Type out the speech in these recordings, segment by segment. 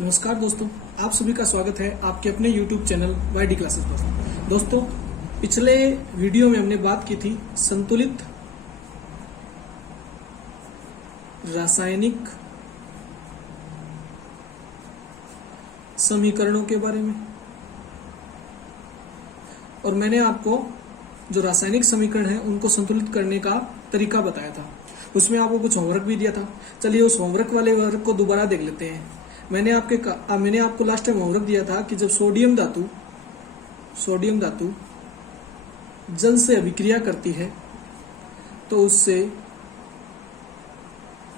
नमस्कार दोस्तों, आप सभी का स्वागत है आपके अपने YouTube चैनल YD क्लासेस पर। दोस्तों, पिछले वीडियो में हमने बात की थी संतुलित रासायनिक समीकरणों के बारे में, और मैंने आपको जो रासायनिक समीकरण है उनको संतुलित करने का तरीका बताया था। उसमें आपको कुछ होमवर्क भी दिया था। चलिए उस होमवर्क वाले वर्क को दोबारा देख लेते हैं। मैंने आपको लास्ट टाइम होमवर्क दिया था कि जब सोडियम धातु जल से अभिक्रिया करती है तो उससे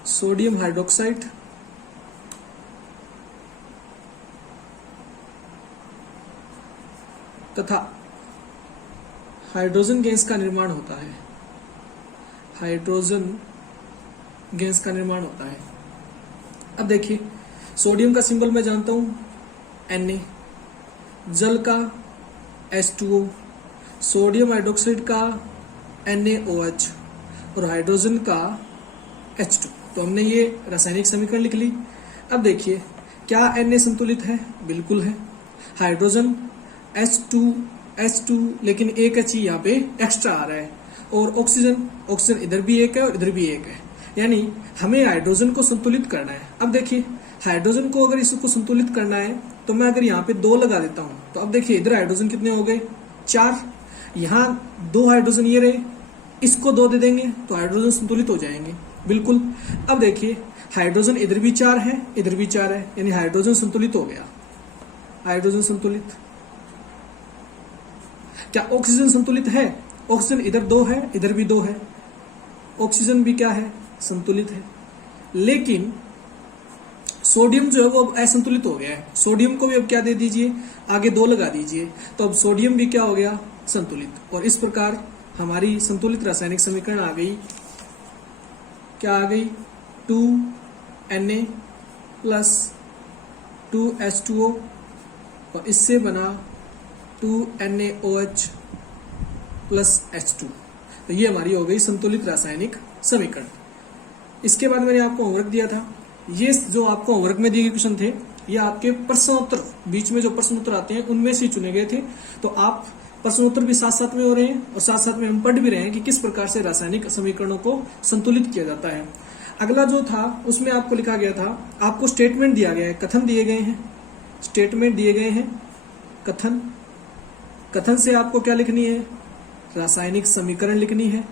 सोडियम हाइड्रोक्साइड तथा हाइड्रोजन गैस का निर्माण होता है। अब देखिए, सोडियम का सिंबल मैं जानता हूं Na, जल का H2O, सोडियम हाइड्रोक्साइड का NaOH और हाइड्रोजन का H2। तो हमने ये रासायनिक समीकरण लिख ली। अब देखिए, क्या Na संतुलित है? बिल्कुल है। हाइड्रोजन H2 लेकिन एक H यहाँ पे एक्स्ट्रा आ रहा है, और ऑक्सीजन इधर भी एक है और इधर भी एक है, यानी हमें हाइड्रोजन को संतुलित करना है। अब देखिए, हाइड्रोजन को अगर इसको संतुलित करना है तो मैं अगर यहाँ पे 2 लगा देता हूं, तो अब देखिए इधर हाइड्रोजन कितने हो गए? 4। यहाँ 2 हाइड्रोजन ये रहे, इसको 2 दे देंगे तो हाइड्रोजन संतुलित हो जाएंगे। बिल्कुल। अब देखिए, हाइड्रोजन इधर भी 4 है, इधर भी 4 है, यानी हाइड्रोजन संतुलित हो गया। हाइड्रोजन संतुलित। क्या ऑक्सीजन संतुलित है? ऑक्सीजन इधर 2 है, इधर भी 2 है, ऑक्सीजन भी क्या है? संतुलित है। लेकिन सोडियम जो है वो अब असंतुलित हो गया है। सोडियम को भी अब क्या दे दीजिए? आगे 2 लगा दीजिए, तो अब सोडियम भी क्या हो गया? संतुलित। और इस प्रकार हमारी संतुलित रासायनिक समीकरण आ गई। क्या आ गई? 2Na प्लस 2H2O, और इससे बना 2NaOH प्लस H2। तो ये हमारी हो गई संतुलित रासायनिक समीकरण। इसके बाद मैंने आपको होमवर्क दिया था। ये जो आपको होमवर्क में दिए गए क्वेश्चन थे, ये आपके प्रश्नोत्तर, बीच में जो प्रश्नोत्तर आते हैं उनमें से चुने गए थे। तो आप प्रश्नोत्तर भी साथ साथ में हो रहे हैं, और साथ साथ में हम पढ़ भी रहे हैं कि किस प्रकार से रासायनिक समीकरणों को संतुलित किया जाता है। अगला जो था उसमें आपको लिखा गया था, आपको स्टेटमेंट दिया गया है, कथन दिए गए हैं, स्टेटमेंट दिए गए हैं, कथन से आपको क्या लिखनी है? रासायनिक समीकरण लिखनी है,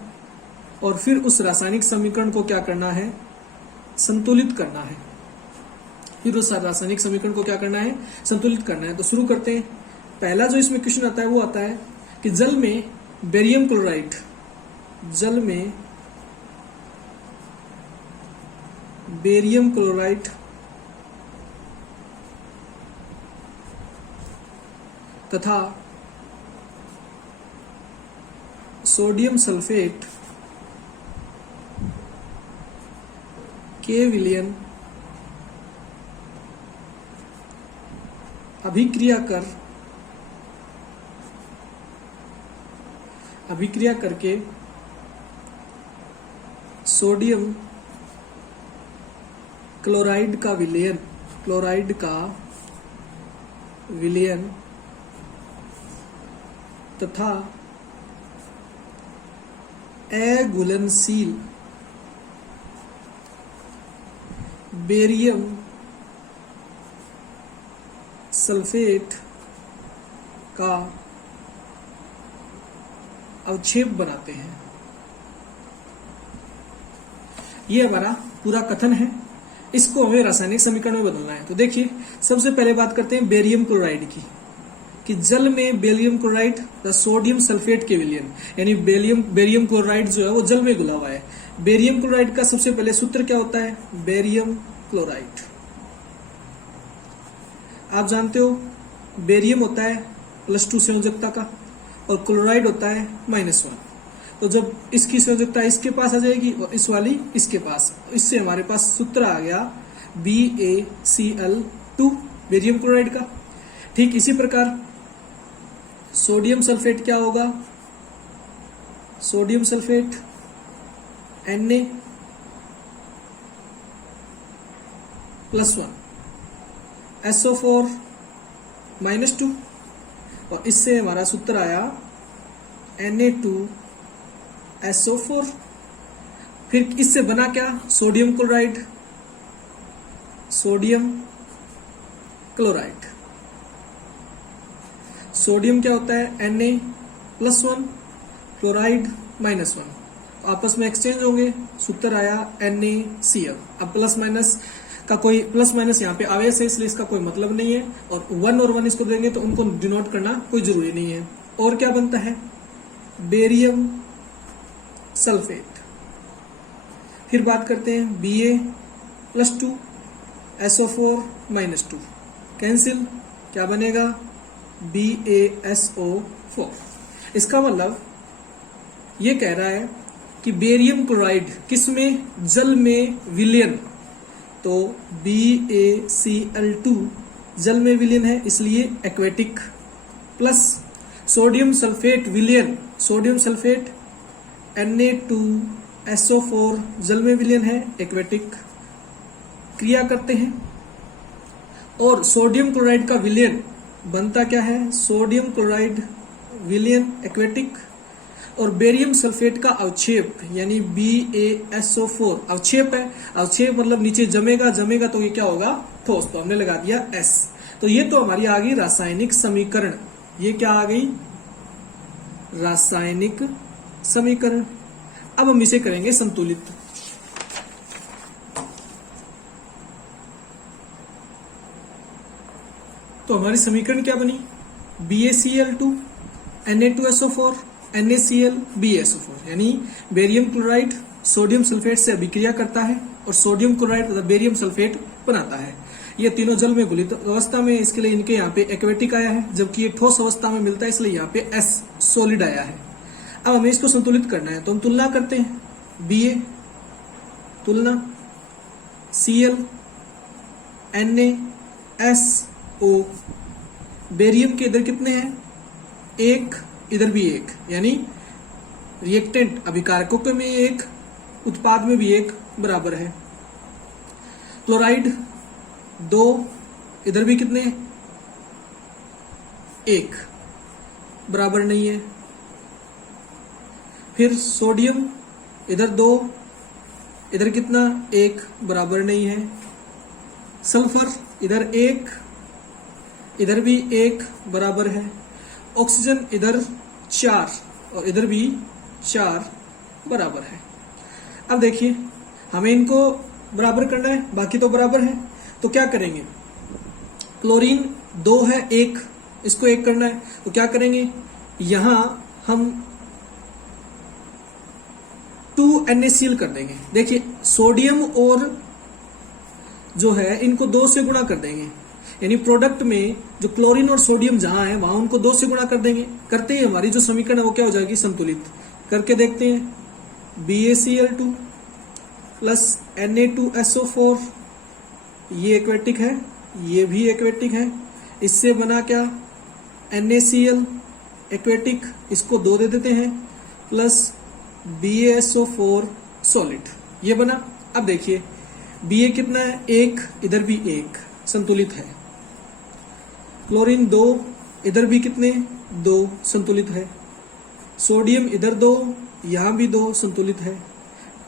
और फिर उस रासायनिक समीकरण को क्या करना है? संतुलित करना है। फिर उस रासायनिक समीकरण को क्या करना है? संतुलित करना है। तो शुरू करते हैं। पहला जो इसमें क्वेश्चन आता है वो आता है कि जल में बेरियम क्लोराइड तथा सोडियम सल्फेट के विलयन अभिक्रिया करके सोडियम क्लोराइड का विलयन तथा अघुलनशील बेरियम सल्फेट का अवक्षेप बनाते हैं। ये हमारा पूरा कथन है। इसको हमें रासायनिक समीकरण में बदलना है। तो देखिए, सबसे पहले बात करते हैं बेरियम क्लोराइड की, कि जल में बेरियम क्लोराइड व सोडियम सल्फेट के विलयन, यानी बेरियम क्लोराइड जो है वो जल में घुला हुआ है। बेरियम क्लोराइड का सबसे पहले सूत्र क्या होता है? बेरियम क्लोराइड, आप जानते हो, बेरियम होता है +2 संयोजकता का, और क्लोराइड होता है -1। तो जब इसकी संयोजकता इसके पास आ जाएगी और इस वाली इसके पास, इससे हमारे पास सूत्र आ गया BaCl2, बेरियम क्लोराइड का। ठीक इसी प्रकार सोडियम सल्फेट क्या होगा? सोडियम सल्फेट Na+1, SO4 -2 और इससे हमारा सूत्र आया Na2SO4। फिर इससे बना क्या, sodium chloride, sodium chloride. Sodium क्या होता है, Na+1, क्लोराइड -1, आपस में एक्सचेंज होंगे, सूत्र आया NaCl। अब प्लस माइनस का कोई प्लस माइनस यहाँ पे आवेश है इसलिए इसका कोई मतलब नहीं है, और 1 और 1 इसको देंगे तो उनको डिनोट करना कोई जरूरी नहीं है। और क्या बनता है, बेरियम सल्फेट। फिर बात करते हैं Ba+2 SO4 -2, कैंसिल, क्या बनेगा, BaSO4। इसका मतलब ये कह रहा है कि बेरियम क्लोराइड किस में, जल में विलयन, तो BaCl2 जल में विलयन है इसलिए एक्वेटिक, प्लस सोडियम सल्फेट विलयन, सोडियम सल्फेट Na2SO4 जल में विलयन है, एक्वेटिक, क्रिया करते हैं। और सोडियम क्लोराइड का विलयन बनता क्या है, सोडियम क्लोराइड विलयन एक्वेटिक, और बेरियम सल्फेट का अवक्षेप यानी BaSO4 अवक्षेप है, अवक्षेप मतलब नीचे जमेगा तो ये क्या होगा, ठोस, तो हमने लगा दिया S। तो ये तो हमारी आ गई रासायनिक समीकरण, ये क्या आ गई, रासायनिक समीकरण। अब हम इसे करेंगे संतुलित। तो हमारी समीकरण क्या बनी, BaCl2 Na2SO4 NaCl BaSO4, यानी बेरियम क्लोराइड सोडियम सल्फेट से अभिक्रिया करता है और सोडियम क्लोराइड तथा बेरियम सल्फेट बनाता है। ये तीनों जल में घुलित अवस्था में, इसके लिए इनके यहाँ पे एक्वेटिक आया है, जबकि ये ठोस अवस्था में मिलता है इसलिए यहाँ पे S सॉलिड आया है। अब हमें इसको संतुलित करना है तो हम तुलना करते हैं, Ba तुलना, Cl NaSO, बेरियम के इधर कितने हैं, 1, इधर भी 1, यानी रिएक्टेंट अभिकारकों में 1, उत्पाद में भी 1 बराबर है। क्लोराइड 2, इधर भी कितने, 1 बराबर नहीं है। फिर सोडियम इधर 2, इधर कितना, 1 बराबर नहीं है। सल्फर इधर 1, इधर भी 1 बराबर है। ऑक्सीजन इधर 4 और इधर भी 4 बराबर है। अब देखिए हमें इनको बराबर करना है, बाकी तो बराबर है, तो क्या करेंगे, क्लोरीन 2 है 1, इसको 1 करना है तो क्या करेंगे, यहां हम 2 NaCl कर देंगे। देखिए सोडियम और जो है इनको 2 से गुणा कर देंगे, यानी प्रोडक्ट में जो क्लोरीन और सोडियम जहां है वहां उनको 2 से गुणा कर देंगे। करते ही हमारी जो समीकरण है वो क्या हो जाएगी, संतुलित। करके देखते हैं, BaCl2 प्लस Na2SO4, ये एक्वेटिक है, ये भी एक्वेटिक है, इससे बना क्या, NaCl एक्वेटिक, इसको 2 दे देते हैं, प्लस BaSO4 सॉलिड, ये बना। अब देखिए Ba कितना है, 1, इधर भी 1, संतुलित है। क्लोरीन 2, इधर भी कितने, 2, संतुलित है। सोडियम इधर 2, यहां भी 2, संतुलित है।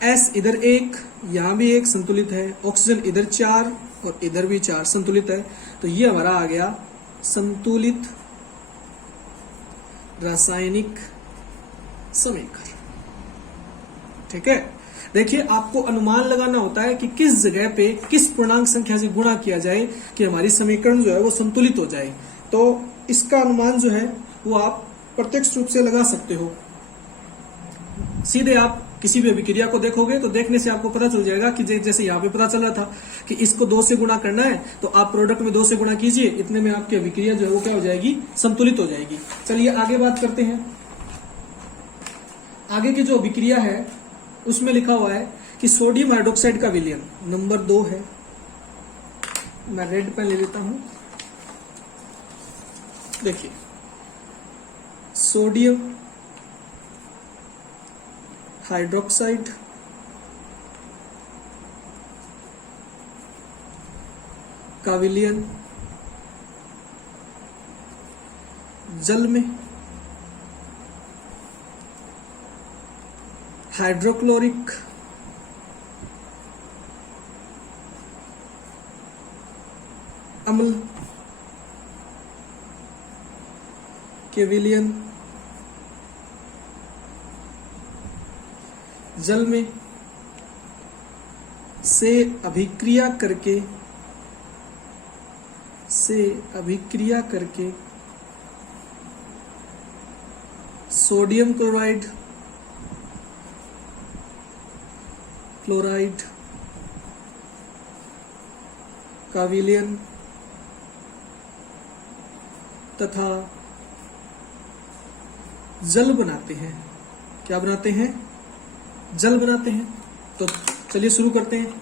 S इधर 1, यहां भी 1, संतुलित है। ऑक्सीजन इधर 4 और इधर भी 4, संतुलित है। तो ये हमारा आ गया संतुलित रासायनिक समीकरण। ठीक है, देखिए आपको अनुमान लगाना होता है कि किस जगह पे किस पूर्णांक संख्या से गुणा किया जाए कि हमारी समीकरण जो है वो संतुलित हो जाए। तो इसका अनुमान जो है वो आप प्रत्यक्ष रूप से लगा सकते हो। सीधे आप किसी भी अभिक्रिया को देखोगे तो देखने से आपको पता चल जाएगा कि जैसे यहाँ पे पता चल रहा था कि इसको 2 से गुणा करना है, तो आप प्रोडक्ट में 2 से गुणा कीजिए, इतने में आपकी अभिक्रिया जो है वो क्या हो जाएगी, संतुलित हो जाएगी। चलिए आगे बात करते हैं। आगे की जो अभिक्रिया है उसमें लिखा हुआ है कि सोडियम हाइड्रोक्साइड का विलयन नंबर 2 है। मैं रेड पेन ले लेता हूं। देखिए सोडियम हाइड्रोक्साइड का विलयन जल में हाइड्रोक्लोरिक अम्ल के विलयन जल में से अभिक्रिया करके सोडियम क्लोराइड का विलयन तथा जल बनाते हैं। क्या बनाते हैं? जल बनाते हैं। तो चलिए शुरू करते हैं।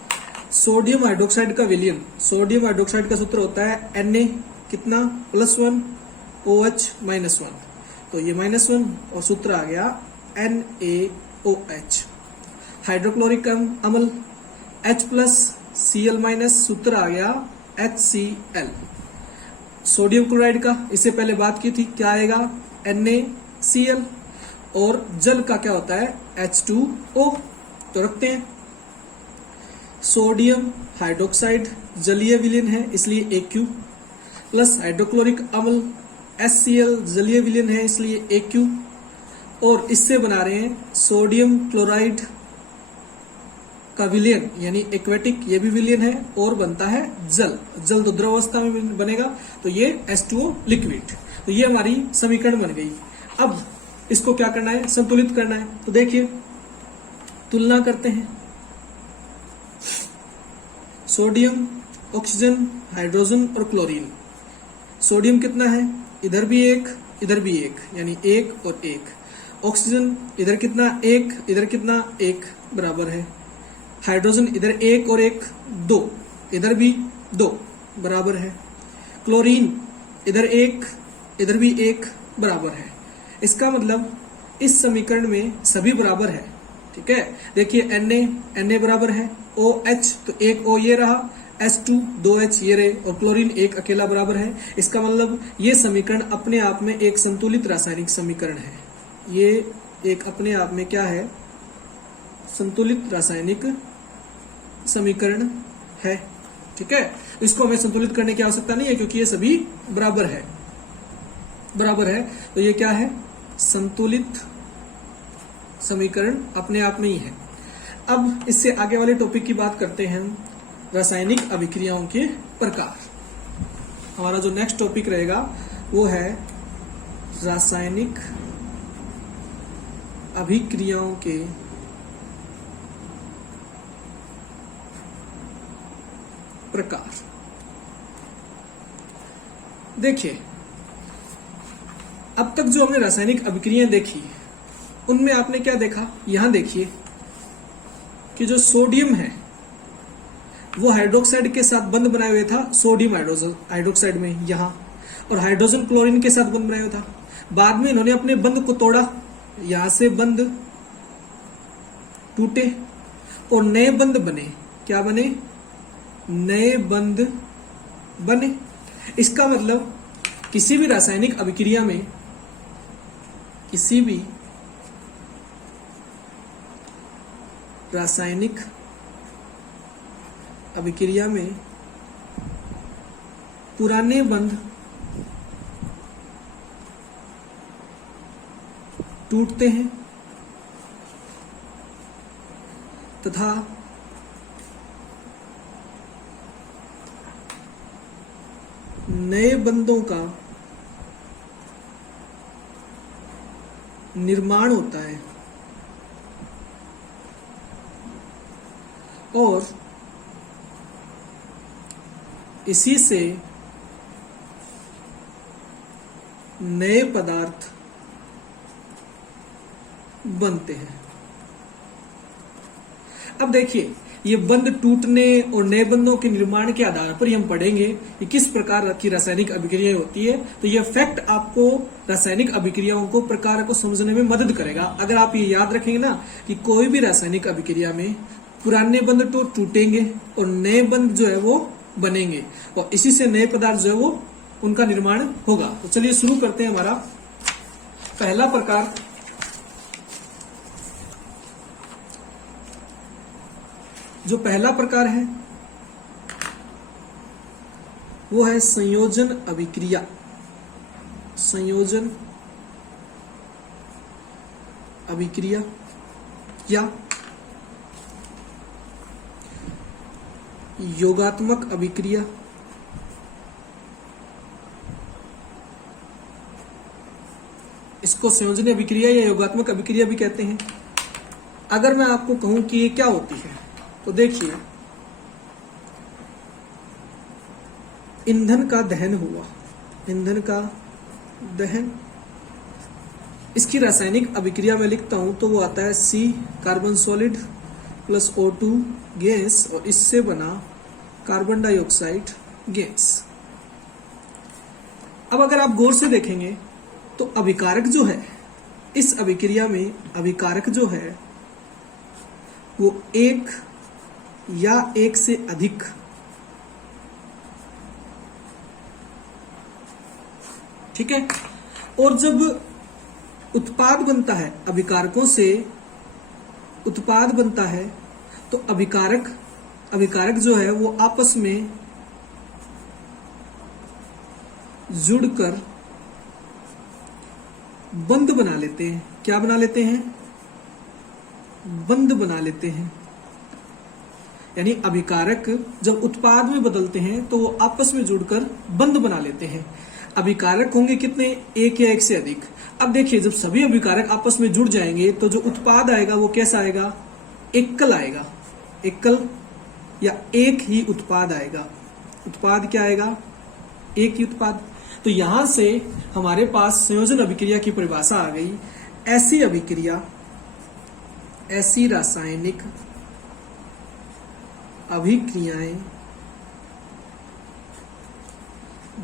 सोडियम हाइड्रोक्साइड का विलयन, सोडियम हाइड्रोक्साइड का सूत्र होता है Na कितना +1 OH -1, तो ये -1 और सूत्र आ गया NaOH। हाइड्रोक्लोरिक अम्ल H+Cl- सूत्र आ गया HCl। सोडियम क्लोराइड का इससे पहले बात की थी, क्या आएगा NaCl। और जल का क्या होता है H2O। तो रखते हैं। सोडियम हाइड्रोक्साइड जलीय विलयन है इसलिए Aq, प्लस हाइड्रोक्लोरिक अम्ल HCl जलीय विलयन है इसलिए Aq, और इससे बना रहे हैं सोडियम क्लोराइड का विलयन यानी एक्वेटिक, ये भी विलयन है और बनता है जल। जल तो द्रव अवस्था में बनेगा, तो ये H2O लिक्विड। तो ये हमारी समीकरण बन गई। अब इसको क्या करना है? संतुलित करना है। तो देखिए तुलना करते हैं। सोडियम, ऑक्सीजन, हाइड्रोजन और क्लोरीन। सोडियम कितना है? इधर भी एक, इधर भी एक, यानी 1 और 1। ऑक्सीजन इधर कितना? 1, इधर कितना? 1, बराबर है। हाइड्रोजन इधर 1 और 1 2, इधर भी 2, बराबर है। क्लोरीन इधर 1, इधर भी 1, बराबर है। इसका मतलब इस समीकरण में सभी बराबर है। ठीक है, देखिए Na बराबर है, OH तो 1 O ये रहा, H2 2H ये रहे, और क्लोरीन 1 अकेला बराबर है। इसका मतलब ये समीकरण अपने आप में एक संतुलित रासायनिक समीकरण है। ये एक अपने आप में क्या है? संतुलित रासायनिक समीकरण है। ठीक है, इसको हमें संतुलित करने की आवश्यकता नहीं है क्योंकि ये सभी बराबर है। तो ये क्या है? संतुलित समीकरण अपने आप में ही है। अब इससे आगे वाले टॉपिक की बात करते हैं, रासायनिक अभिक्रियाओं के प्रकार। हमारा जो नेक्स्ट टॉपिक रहेगा वो है रासायनिक अभिक्रियाओं के प्रकार। देखिए, अब तक जो हमने रासायनिक अभिक्रियाएं देखी उनमें आपने क्या देखा? यहां देखिए कि जो सोडियम है वो हाइड्रोक्साइड के साथ बंध बनाए हुए था, सोडियम हाइड्रोक्साइड में यहां, और हाइड्रोजन क्लोरीन के साथ बंध बनाया हुआ था। बाद में इन्होंने अपने बंध को तोड़ा, यहां से बंध टूटे और नए बंध बने। क्या बने? नए बंध बने। इसका मतलब किसी भी रासायनिक अभिक्रिया में, किसी भी रासायनिक अभिक्रिया में पुराने बंध टूटते हैं तथा नए बंधों का निर्माण होता है और इसी से नए पदार्थ बनते हैं। अब देखिए, ये बंध टूटने और नए बंधों के निर्माण के आधार पर ही हम पढ़ेंगे कि किस प्रकार की रासायनिक अभिक्रिया होती है। तो ये फैक्ट आपको रासायनिक अभिक्रियाओं को प्रकार को समझने में मदद करेगा। अगर आप ये याद रखेंगे ना कि कोई भी रासायनिक अभिक्रिया में पुराने बंध तो टूटेंगे और नए बंध जो है वो बनेंगे और इसी से नए पदार्थ जो है वो उनका निर्माण होगा। तो चलिए शुरू करते हैं हमारा पहला प्रकार। जो पहला प्रकार है वो है संयोजन अभिक्रिया। संयोजन अभिक्रिया या योगात्मक अभिक्रिया। इसको संयोजन अभिक्रिया या योगात्मक अभिक्रिया भी कहते हैं। अगर मैं आपको कहूं कि ये क्या होती है तो देखिए, ईंधन का दहन हुआ, ईंधन का दहन, इसकी रासायनिक अभिक्रिया में लिखता हूं तो वो आता है C carbon solid plus O2 gas और इससे बना कार्बन डाइऑक्साइड गैस। अब अगर आप गौर से देखेंगे तो अभिकारक जो है, इस अभिक्रिया में अभिकारक जो है वो एक या एक से अधिक ठीक है। और जब उत्पाद बनता है, अभिकारकों से उत्पाद बनता है तो अभिकारक जो है वो आपस में जुड़कर बंध बना लेते हैं। क्या बना लेते हैं? बंध बना लेते हैं। यानी अभिकारक जब उत्पाद में बदलते हैं तो वो आपस में जुड़कर बंध बना लेते हैं। अभिकारक होंगे कितने? एक या एक से अधिक। अब देखिए, जब सभी अभिकारक आपस में जुड़ जाएंगे तो जो उत्पाद आएगा वो कैसा आएगा? एकल आएगा। एकल या एक ही उत्पाद आएगा। उत्पाद क्या आएगा? एक ही उत्पाद। तो यहां से हमारे पास संयोजन अभिक्रिया की परिभाषा आ गई। ऐसी अभिक्रिया, ऐसी रासायनिक अभिक्रियाएं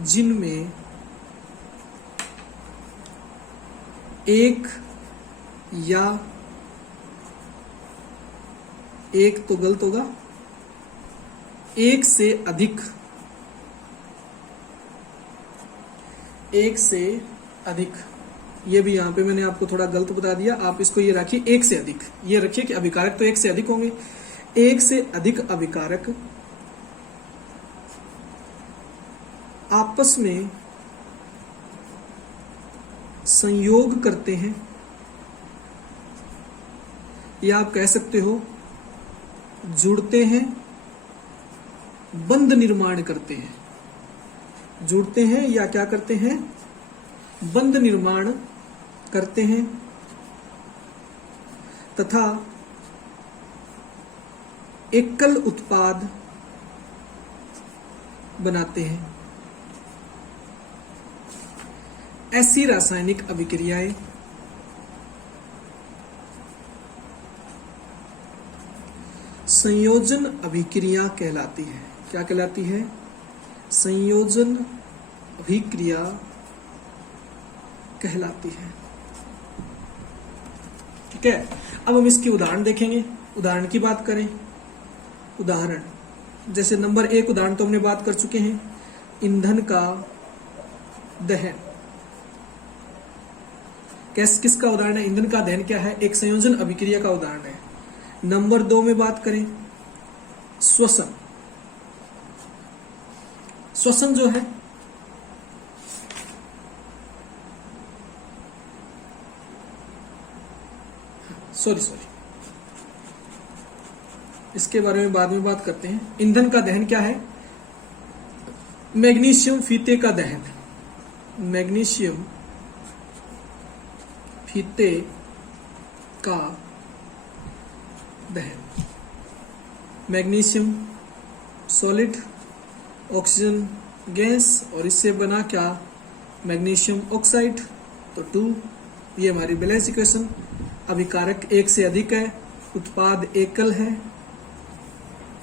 जिनमें एक या एक तो गलत होगा, एक से अधिक, एक से अधिक, ये भी यहां पे मैंने आपको थोड़ा गलत बता दिया। आप इसको ये रखिए एक से अधिक, ये रखिए कि अभिकारक तो एक से अधिक होंगे। एक से अधिक अभिकारक आपस में संयोग करते हैं, या आप कह सकते हो जुड़ते हैं, बंध निर्माण करते हैं। जुड़ते हैं या क्या करते हैं? बंध निर्माण करते हैं तथा एकल उत्पाद बनाते हैं। ऐसी रासायनिक अभिक्रियाएं संयोजन अभिक्रिया कहलाती है। क्या कहलाती है? संयोजन अभिक्रिया कहलाती है। ठीक है। अब हम इसकी उदाहरण देखेंगे। उदाहरण की बात करें, उदाहरण जैसे नंबर 1 उदाहरण तो हमने बात कर चुके हैं, ईंधन का दहन। किसका उदाहरण है? ईंधन का दहन क्या है? एक संयोजन अभिक्रिया का उदाहरण है। नंबर 2 में बात करें, श्वसन। श्वसन जो है सॉरी इसके बारे में बाद में बात करते हैं। ईंधन का दहन क्या है? मैग्नीशियम फीते का दहन। मैग्नीशियम फीते का दहन। मैग्नीशियम सॉलिड, ऑक्सीजन गैस और इससे बना क्या? Magnesium oxide. तो 2, ये हमारी बैलेंस इक्वेशन। अभिकारक एक से अधिक है, उत्पाद एकल है,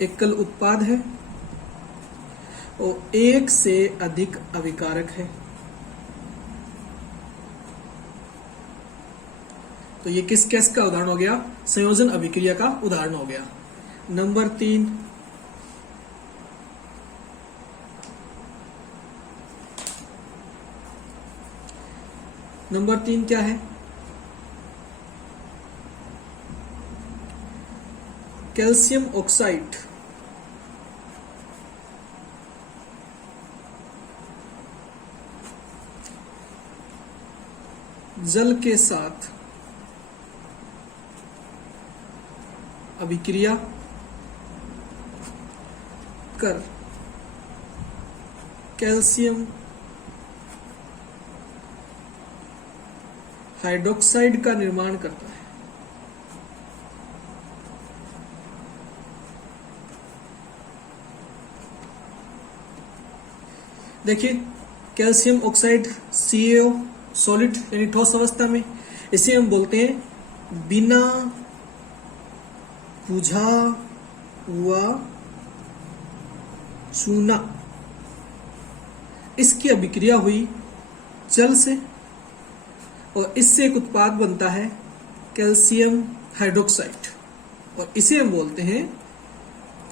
एकल उत्पाद है और एक से अधिक अभिकारक है। तो ये किस का उदाहरण हो गया? संयोजन अभिक्रिया का उदाहरण हो गया। नंबर 3, नंबर 3 क्या है? Calcium oxide. जल के साथ अभिक्रिया कर कैल्शियम हाइड्रोक्साइड का निर्माण करता है। देखिए, कैल्शियम ऑक्साइड CaO सॉलिड यानी ठोस अवस्था में, इसे हम बोलते हैं बिना बुझा हुआ चूना। इसकी अभिक्रिया हुई जल से और इससे एक उत्पाद बनता है कैल्शियम हाइड्रोक्साइड, और इसे हम बोलते हैं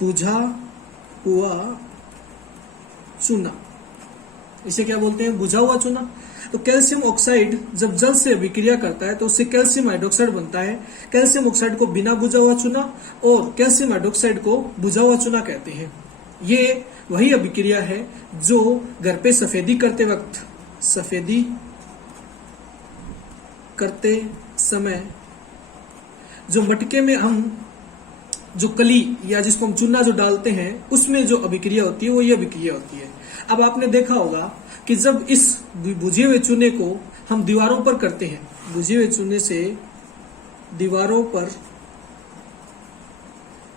बुझा हुआ चूना। इसे क्या बोलते हैं? बुझा हुआ चूना। तो कैल्शियम ऑक्साइड जब जल से अभिक्रिया करता है तो उससे कैल्शियम हाइड्रोक्साइड बनता है। कैल्शियम ऑक्साइड को बिना बुझा हुआ चूना और कैल्शियम हाइड्रोक्साइड को बुझा हुआ चूना कहते हैं। ये वही अभिक्रिया है जो घर पे सफेदी करते वक्त, सफेदी करते समय जो मटके में हम जो कली या जिसको हम चूना जो डालते हैं उसमें जो अभिक्रिया होती है वो ये अभिक्रिया होती है। अब आपने देखा होगा कि जब इस बुझे हुए चूने को हम दीवारों पर करते हैं, बुझे हुए चूने से दीवारों पर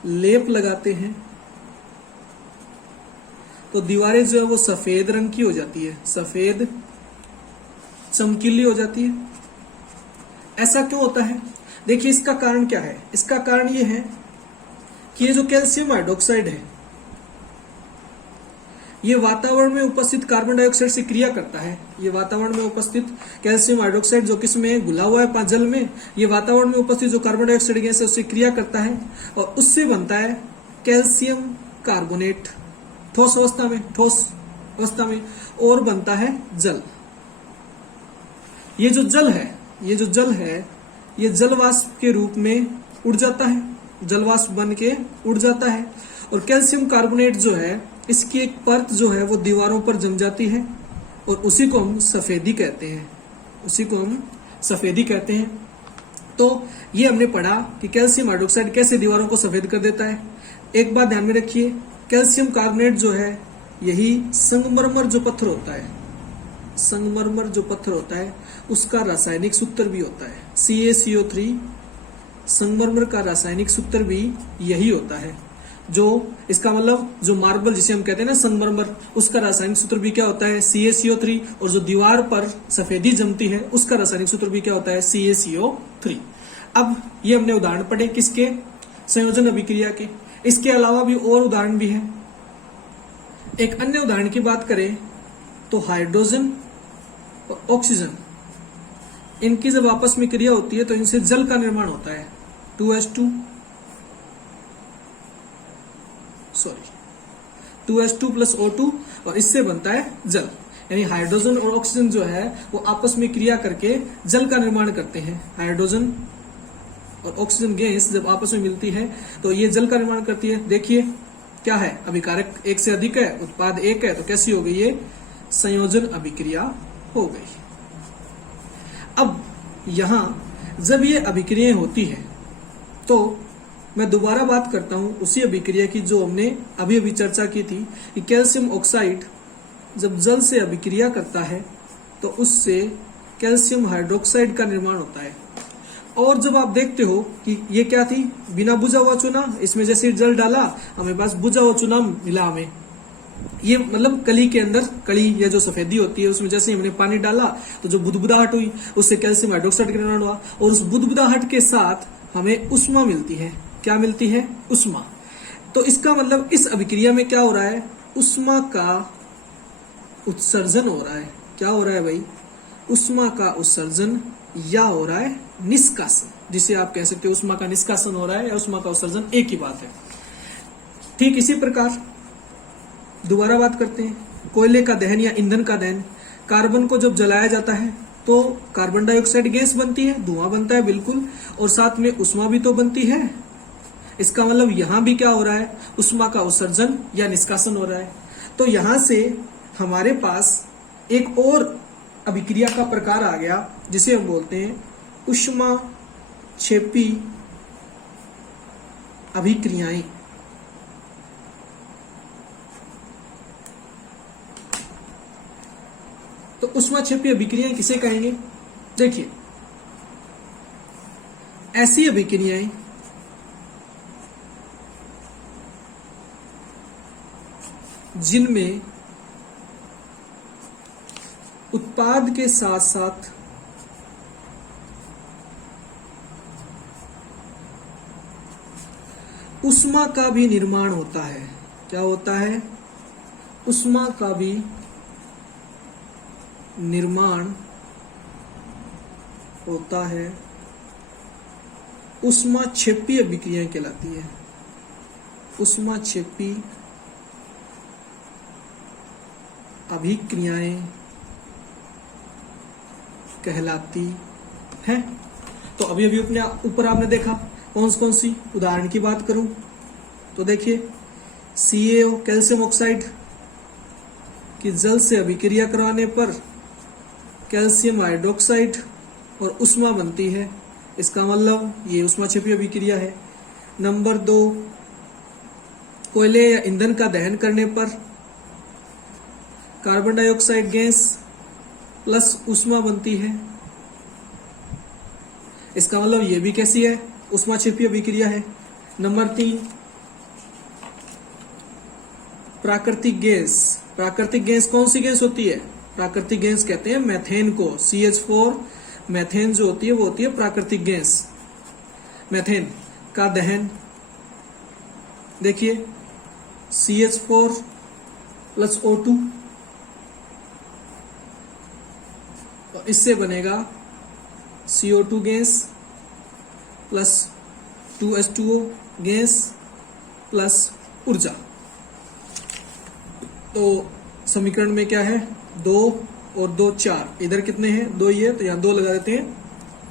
लेप लगाते हैं तो दीवारें जो है वो सफेद रंग की हो जाती है, सफेद चमकीली हो जाती है। ऐसा क्यों होता है? देखिए, इसका कारण क्या है? इसका कारण ये है कि ये जो कैल्शियम हाइड्रोक्साइड है ये वातावरण में उपस्थित कार्बन डाइऑक्साइड से क्रिया करता है। ये वातावरण में उपस्थित कैल्शियम हाइड्रोक्साइड जो किसमें घुला हुआ है जल में, ये वातावरण में उपस्थित जो कार्बन डाइऑक्साइड गैस है उससे क्रिया करता है और उससे बनता है कैल्शियम कार्बोनेट ठोस अवस्था में और बनता है जल। ये जो जल है ये जलवाष्प के रूप में उड़ जाता है, जलवाष्प बन के उड़ जाता है। और कैल्शियम कार्बोनेट जो है इसकी एक परत जो है वो दीवारों पर जम जाती है और उसी को हम सफेदी कहते हैं। तो ये हमने पढ़ा कि कैल्शियम हाइड्रोक्साइड कैसे दीवारों को सफेद कर देता है। एक बात ध्यान में रखिए, कैल्शियम कार्बोनेट जो है यही संगमरमर जो पत्थर होता है उसका रासायनिक सूत्र भी होता है। CaCO3 संगमरमर का रासायनिक सूत्र भी यही होता है। जो इसका मतलब जो मार्बल जिसे हम कहते हैं ना संगमरमर, उसका रासायनिक सूत्र भी क्या होता है? CaCO3। और जो दीवार पर सफेदी जमती है उसका रासायनिक सूत्र भी क्या होता है? CaCO3। अब ये हमने उदाहरण पढ़े किसके? संयोजन अभिक्रिया के। इसके अलावा भी और उदाहरण भी है। एक अन्य उदाहरण की बात करें तो हाइड्रोजन और ऑक्सीजन, इनकी जब आपस में क्रिया होती है तो इनसे जल का निर्माण होता है। 2H2 प्लस O2 और इससे बनता है जल। यानी हाइड्रोजन और ऑक्सीजन जो है वो आपस में क्रिया करके जल का निर्माण करते हैं। हाइड्रोजन और ऑक्सीजन गैस जब आपस में मिलती है तो ये जल का निर्माण करती है। देखिए क्या है, अभिकारक एक से अधिक है, उत्पाद एक है, तो कैसी हो गई? ये संयोजन अभिक्रिया हो गई। अब यहां जब ये अभिक्रियाएं होती है तो मैं दोबारा बात करता हूं उसी अभिक्रिया की जो हमने अभी चर्चा की थी कि कैल्शियम ऑक्साइड जब जल से अभिक्रिया करता है तो उससे कैल्शियम हाइड्रोक्साइड का निर्माण होता है। और जब आप देखते हो कि ये क्या थी? बिना बुझा हुआ चूना, इसमें जैसे जल डाला हमें पास बुझा हुआ चूना मिला हमें। ये मतलब कली के अंदर, कली या जो सफेदी होती है उसमें जैसे हमने पानी डाला तो जो बुदबुदाहट हुई उससे कैल्शियम हाइड्रोक्साइड का निर्माण हुआ और उस बुदबुदाहट के साथ हमें उष्मा मिलती है। क्या मिलती है? उष्मा। तो इसका मतलब इस अभिक्रिया में क्या हो रहा है? उष्मा का उत्सर्जन हो रहा है। क्या हो रहा है भाई? उष्मा का उत्सर्जन या हो रहा है निष्कासन, जिसे आप कह सकते हो उष्मा का निष्कासन हो रहा है या उष्मा का उत्सर्जन, एक ही बात है। ठीक इसी प्रकार दोबारा बात करते हैं कोयले का दहन या ईंधन का दहन। कार्बन को जब जलाया जाता है तो कार्बन डाइऑक्साइड गैस बनती है, धुआं बनता है बिल्कुल, और साथ में उष्मा भी तो बनती है। इसका मतलब यहां भी क्या हो रहा है, उष्मा का उत्सर्जन या निष्कासन हो रहा है। तो यहां से हमारे पास एक और अभिक्रिया का प्रकार आ गया जिसे हम बोलते हैं ऊष्माक्षेपी अभिक्रियाएं। तो ऊष्माक्षेपी अभिक्रियाएं किसे कहेंगे? देखिए, ऐसी अभिक्रियाएं जिनमें उत्पाद के साथ साथ उष्मा का भी निर्माण होता है। क्या होता है? उष्मा का भी निर्माण होता है, ऊष्माक्षेपी अभिक्रियाएं कहलाती है। ऊष्माक्षेपी अभिक्रियाएं कहलाती हैं। तो अभी अभी अपने ऊपर आपने देखा कौन सी, उदाहरण की बात करूं तो देखिए, CaO कैल्शियम ऑक्साइड की जल से अभिक्रिया करवाने पर कैल्शियम हाइड्रोक्साइड और उष्मा बनती है। इसका मतलब ये ऊष्माक्षेपी अभिक्रिया है। नंबर 2, कोयले या ईंधन का दहन करने पर कार्बन डाइऑक्साइड गैस प्लस उष्मा बनती है। इसका मतलब ये भी कैसी है? ऊष्माक्षेपी अभिक्रिया है। नंबर 3, प्राकृतिक गैस। प्राकृतिक गैस कौन सी गैस होती है? प्राकृतिक गैस कहते हैं मेथेन को। CH4 मेथेन जो होती है वो होती है प्राकृतिक गैस। मेथेन का दहन, देखिए CH4 प्लस O2, इससे बनेगा CO2 gas plus 2H2O gas plus ऊर्जा। तो समीकरण में क्या है? 2 और 2 4, इधर कितने हैं? 2 ही है, तो यहाँ 2 लगा देते हैं।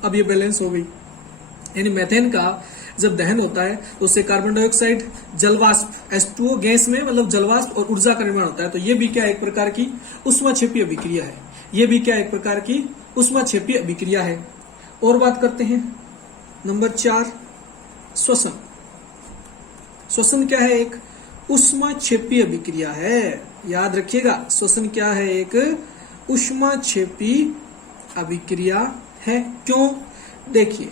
अब ये बैलेंस हो गई। यानी मेथेन का जब दहन होता है तो उससे कार्बन डाइऑक्साइड जलवाष्प H2O गैस में मतलब जलवाष्प और ऊर्जा का निर्माण होता है। तो ये भी क्या एक प्रकार की ऊष्माक्षेपी अभिक्रिया है। ये भी क्या एक प्रकार की ऊष्माक्षेपी अभिक्रिया है। और बात करते हैं नंबर 4, श्वसन। श्वसन क्या है? एक ऊष्माक्षेपी अभिक्रिया है। याद रखिएगा, श्वसन क्या है? एक ऊष्माक्षेपी अभिक्रिया है। क्यों? देखिए,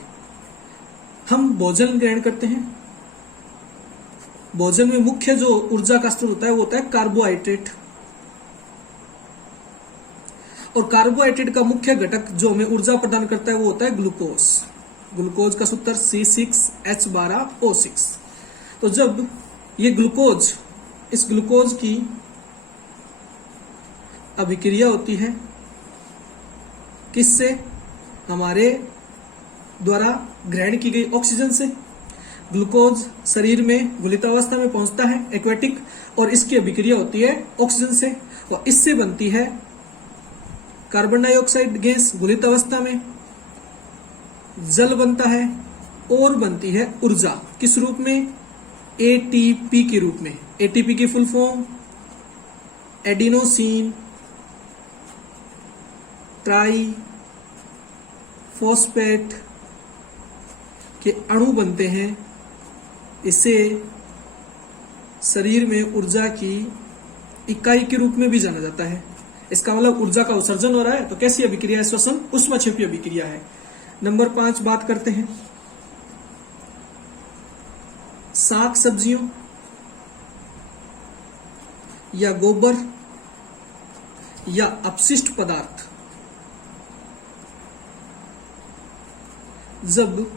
हम भोजन ग्रहण करते हैं, भोजन में मुख्य जो ऊर्जा का स्रोत होता है वो होता है कार्बोहाइड्रेट, और कार्बोहाइड्रेट का मुख्य घटक जो हमें ऊर्जा प्रदान करता है वो होता है ग्लूकोज। ग्लूकोज का सूत्र C6H12O6। तो जब ये ग्लूकोज, इस ग्लूकोज की अभिक्रिया होती है किससे? हमारे द्वारा ग्रहण की गई ऑक्सीजन से। ग्लूकोज शरीर में घुलितावस्था में पहुंचता है एक्वेटिक, और इसकी अभिक्रिया होती है ऑक्सीजन से, और इससे बनती है कार्बन डाइऑक्साइड गैस घुलित अवस्था में, जल बनता है और बनती है ऊर्जा। किस रूप में? ATP के रूप में। ATP की full form adenosine try phosphate के अणु बनते हैं। इसे शरीर में ऊर्जा की इकाई के रूप में भी जाना जाता है। इसका मतलब ऊर्जा का उत्सर्जन हो रहा है। तो कैसी अभिक्रिया है? श्वसन ऊष्माक्षेपी अभिक्रिया है। नंबर 5 बात करते हैं साग सब्जियों या गोबर या अपशिष्ट पदार्थ जब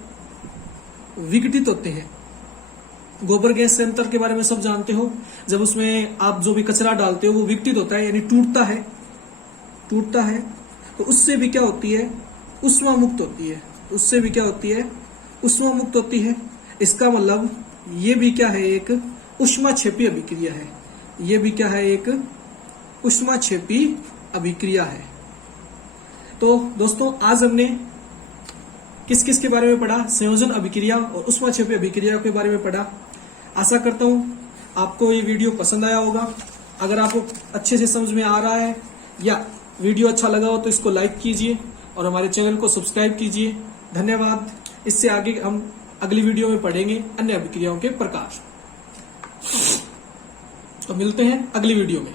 विघटित होते हैं, गोबर गैस सेंसर के बारे में सब जानते हो, जब उसमें आप जो भी कचरा डालते हो वो विघटित होता है यानी टूटता है, तो उससे भी क्या होती है? उष्मा मुक्त होती है। उससे भी क्या होती है? उष्मा मुक्त होती है। इसका मतलब ये भी क्या है? एक ऊष्माक्षेपी अभिक्रिया है। ये भी क्या है? एक ऊष्माक्षेपी अभिक्रिया है। तो दोस्तों आज हमने किस किस के बारे में पढ़ा, संयोजन अभिक्रिया और ऊष्माक्षेपी अभिक्रिया के बारे में पढ़ा। आशा करता हूं आपको ये वीडियो पसंद आया होगा। अगर आपको अच्छे से समझ में आ रहा है या वीडियो अच्छा लगा हो तो इसको लाइक कीजिए और हमारे चैनल को सब्सक्राइब कीजिए। धन्यवाद। इससे आगे हम अगली वीडियो में पढ़ेंगे अन्य अभिक्रियाओं के प्रकार। तो मिलते हैं अगली वीडियो में।